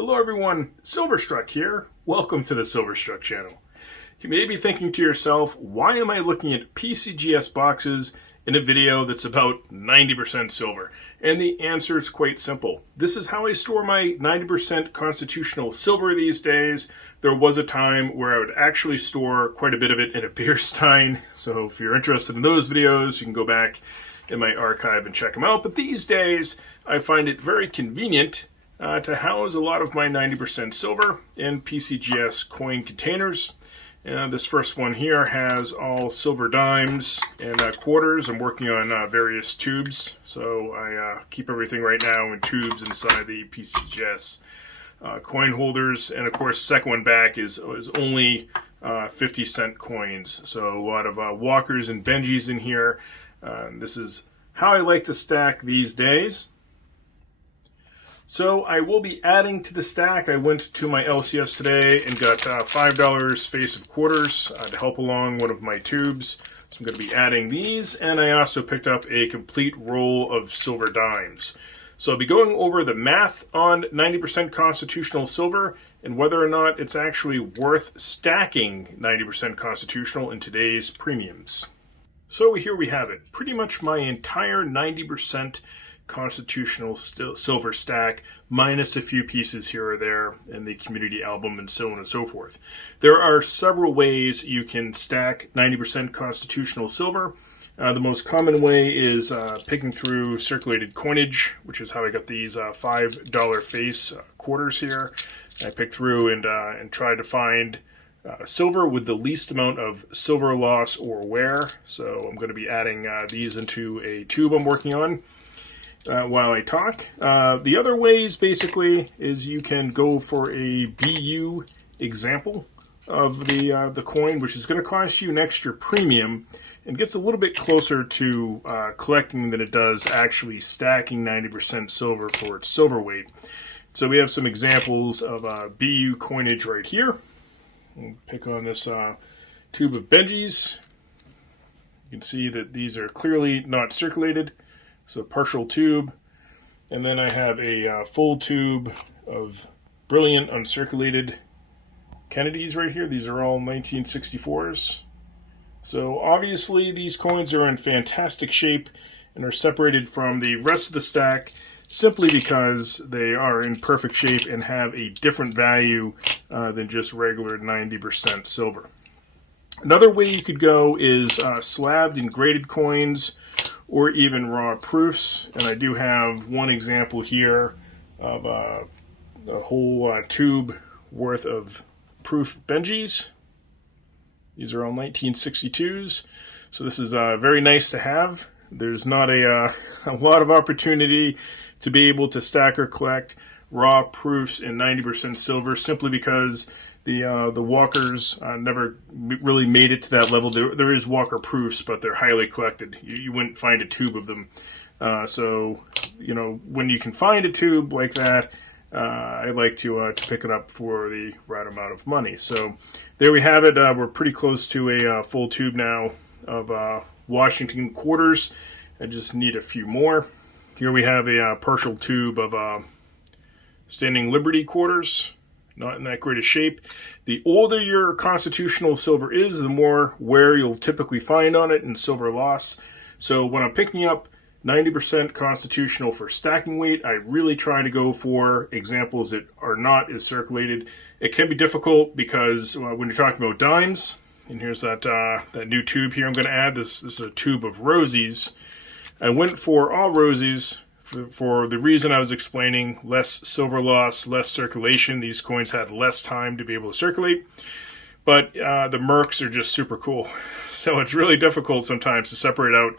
Hello everyone, Silverstruck here. Welcome to the Silverstruck channel. You may be thinking to yourself, why am I looking at PCGS boxes in a video that's about 90% silver? And the answer is quite simple. This is how I store my 90% constitutional silver these days. There was a time where I would actually store quite a bit of it in a beer stein. So if you're interested in those videos, you can go back in my archive and check them out. But these days, I find it very convenient to house a lot of my 90% silver in PCGS coin containers. This first one here has all silver dimes and quarters. I'm working on various tubes, so I keep everything right now in tubes inside the PCGS coin holders. And of course, the second one back is only 50-cent coins. So a lot of Walkers and Benjis in here. This is how I like to stack these days. So I will be adding to the stack. I went to my LCS today and got $5 face of quarters to help along one of my tubes. So I'm going to be adding these, and I also picked up a complete roll of silver dimes. So I'll be going over the math on 90% constitutional silver and whether or not it's actually worth stacking 90% constitutional in today's premiums. So here we have it. Pretty much my entire 90% constitutional silver stack, minus a few pieces here or there in the community album and so on and so forth. There are several ways you can stack 90% constitutional silver. The most common way is picking through circulated coinage, which is how I got these $5 face quarters here. I picked through and tried to find silver with the least amount of silver loss or wear. So I'm going to be adding these into a tube I'm working on while I talk. The other ways basically is you can go for a BU example of the coin, which is going to cost you an extra premium and gets a little bit closer to collecting than it does actually stacking 90% silver for its silver weight. So we have some examples of BU coinage right here. I'll pick on this tube of Benjis. You can see that these are clearly not circulated. It's a partial tube, and then I have a full tube of brilliant uncirculated Kennedys right here. These are all 1964s. So obviously these coins are in fantastic shape and are separated from the rest of the stack simply because they are in perfect shape and have a different value than just regular 90% silver. Another way you could go is slabbed and graded coins, or even raw proofs. And I do have one example here of a whole tube worth of proof Benjis. These are all 1962s. So this is very nice to have. There's not a lot of opportunity to be able to stack or collect raw proofs in 90% silver simply because the Walkers never really made it to that level. There is Walker proofs, but they're highly collected. You wouldn't find a tube of them. So, you know, when you can find a tube like that, I like to pick it up for the right amount of money. So there we have it. We're pretty close to a full tube now of Washington quarters. I just need a few more. Here we have a partial tube of Standing Liberty quarters. Not in that great a shape. The older your constitutional silver is, the more wear you'll typically find on it and silver loss. So when I'm picking up 90% constitutional for stacking weight, I really try to go for examples that are not as circulated. It can be difficult because when you're talking about dimes, and here's that new tube here I'm going to add. This is a tube of rosies. I went for all rosies for the reason I was explaining: less silver loss, less circulation. These coins had less time to be able to circulate. But the mercs are just super cool. So it's really difficult sometimes to separate out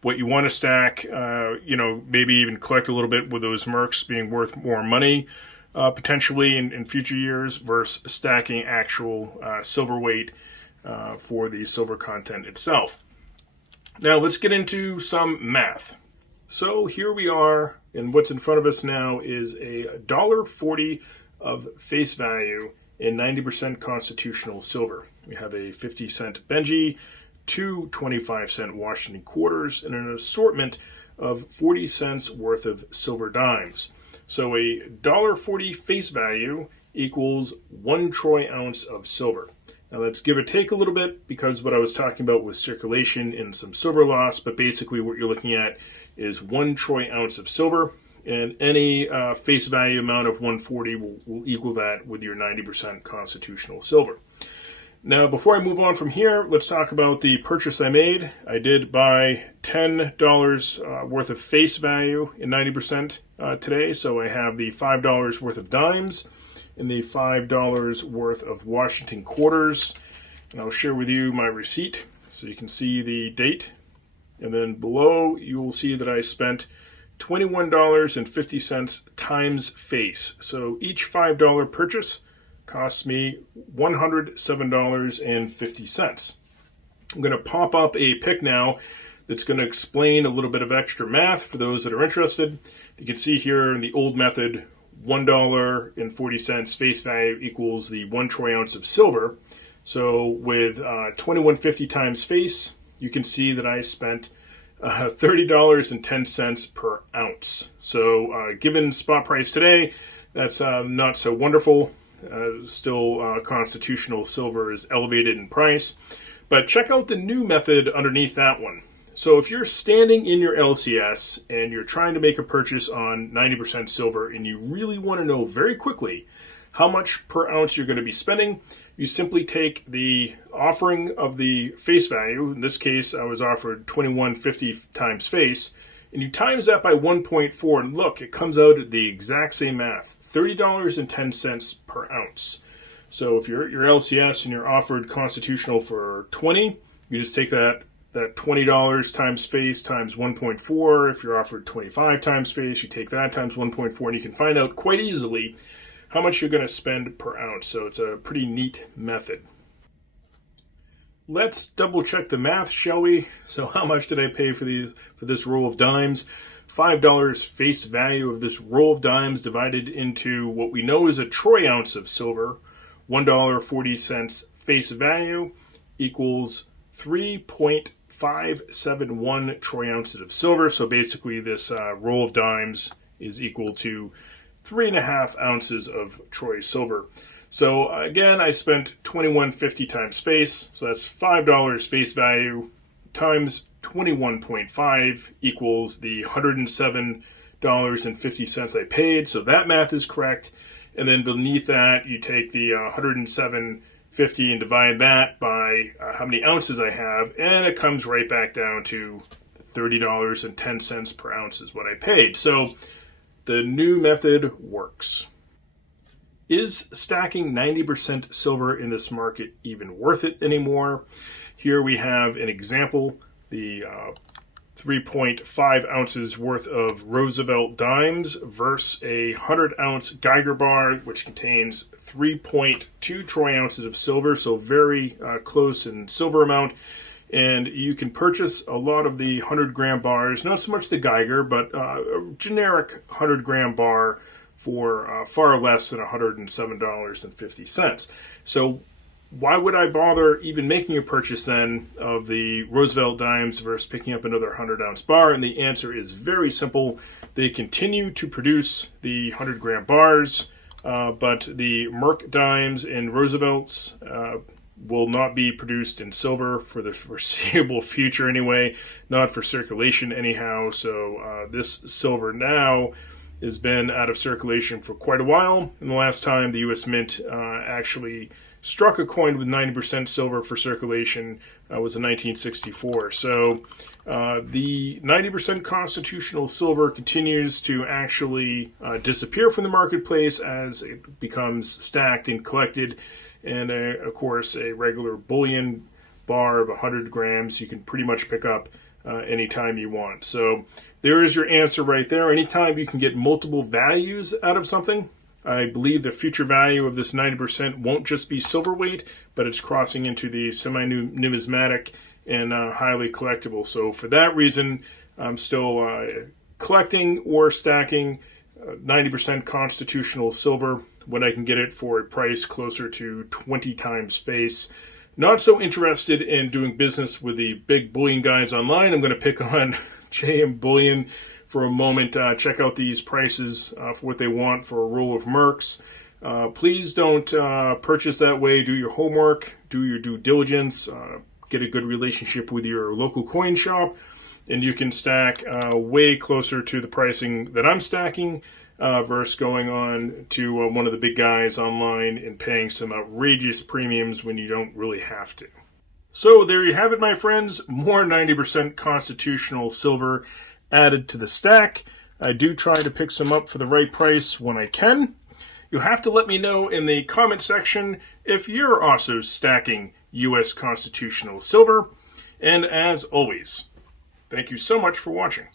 what you want to stack, you know, maybe even collect a little bit with those mercs being worth more money potentially in future years versus stacking actual silver weight for the silver content itself. Now let's get into some math. So here we are, and what's in front of us now is a $1.40 of face value in 90% constitutional silver. We have a 50-cent Benji, two 25-cent Washington quarters, and an assortment of 40 cents worth of silver dimes. So a $1.40 face value equals 1 troy ounce of silver. Now let's give or take a little bit, because what I was talking about was circulation and some silver loss, but basically what you're looking at is 1 troy ounce of silver, and any face value amount of 140 will equal that with your 90% constitutional silver. Now, before I move on from here, let's talk about the purchase I made. I did buy $10 worth of face value in 90% today, so I have the $5 worth of dimes and the $5 worth of Washington quarters. And I'll share with you my receipt so you can see the date. And then below, you will see that I spent $21.50 times face. So each $5 purchase costs me $107.50. I'm going to pop up a pic now that's going to explain a little bit of extra math for those that are interested. You can see here in the old method, $1.40 face value equals the 1 troy ounce of silver. So with $21.50 times face, you can see that I spent $30.10 per ounce. So given spot price today, that's not so wonderful. Still, constitutional silver is elevated in price. But check out the new method underneath that one. So if you're standing in your LCS and you're trying to make a purchase on 90% silver and you really want to know very quickly how much per ounce you're going to be spending, you simply take the offering of the face value. In this case, I was offered $21.50 times face, and you times that by 1.4, and look, it comes out at the exact same math, $30.10 per ounce. So if you're at your LCS and you're offered constitutional for 20, you just take that $20 times face times 1.4. If you're offered 25 times face, you take that times 1.4, and you can find out quite easily how much you're going to spend per ounce. So it's a pretty neat method. Let's double check the math, shall we? So how much did I pay for this roll of dimes? $5 face value of this roll of dimes divided into what we know is a troy ounce of silver. $1.40 face value equals 3.571 troy ounces of silver. So basically this roll of dimes is equal to 3.5 ounces of troy silver. So again, I spent $21.50 times face. So that's $5 face value times 21.5 equals the $107.50 I paid. So that math is correct. And then beneath that, you take the $107.50 and divide that by how many ounces I have, and it comes right back down to $30.10 per ounce is what I paid. So the new method works. Is stacking 90% silver in this market even worth it anymore? Here we have an example, the 3.5 ounces worth of Roosevelt dimes versus a 100-ounce Geiger bar, which contains 3.2 troy ounces of silver, so very close in silver amount. And you can purchase a lot of the 100-gram bars, not so much the Geiger, but a generic 100-gram bar for far less than $107.50. So why would I bother even making a purchase then of the Roosevelt dimes versus picking up another 100-ounce bar? And the answer is very simple. They continue to produce the 100-gram bars, but the Merck dimes and Roosevelts will not be produced in silver for the foreseeable future anyway, not for circulation anyhow. So this silver now has been out of circulation for quite a while. And the last time the U.S. Mint actually struck a coin with 90% silver for circulation was in 1964. So the 90% constitutional silver continues to actually disappear from the marketplace as it becomes stacked and collected. And of course, a regular bullion bar of 100 grams you can pretty much pick up anytime you want. So there is your answer right there. Anytime you can get multiple values out of something, I believe the future value of this 90% won't just be silver weight, but it's crossing into the semi-numismatic and highly collectible. So for that reason, I'm still collecting or stacking 90% constitutional silver when I can get it for a price closer to 20 times face. Not so interested in doing business with the big bullion guys online. I'm going to pick on JM Bullion for a moment, check out these prices for what they want for a roll of Mercs. Please don't purchase that way. Do your homework, do your due diligence, get a good relationship with your local coin shop, and you can stack way closer to the pricing that I'm stacking versus going on to one of the big guys online and paying some outrageous premiums when you don't really have to. So there you have it, my friends. More 90% constitutional silver added to the stack. I do try to pick some up for the right price when I can. You'll have to let me know in the comment section if you're also stacking U.S. constitutional silver. And as always, thank you so much for watching.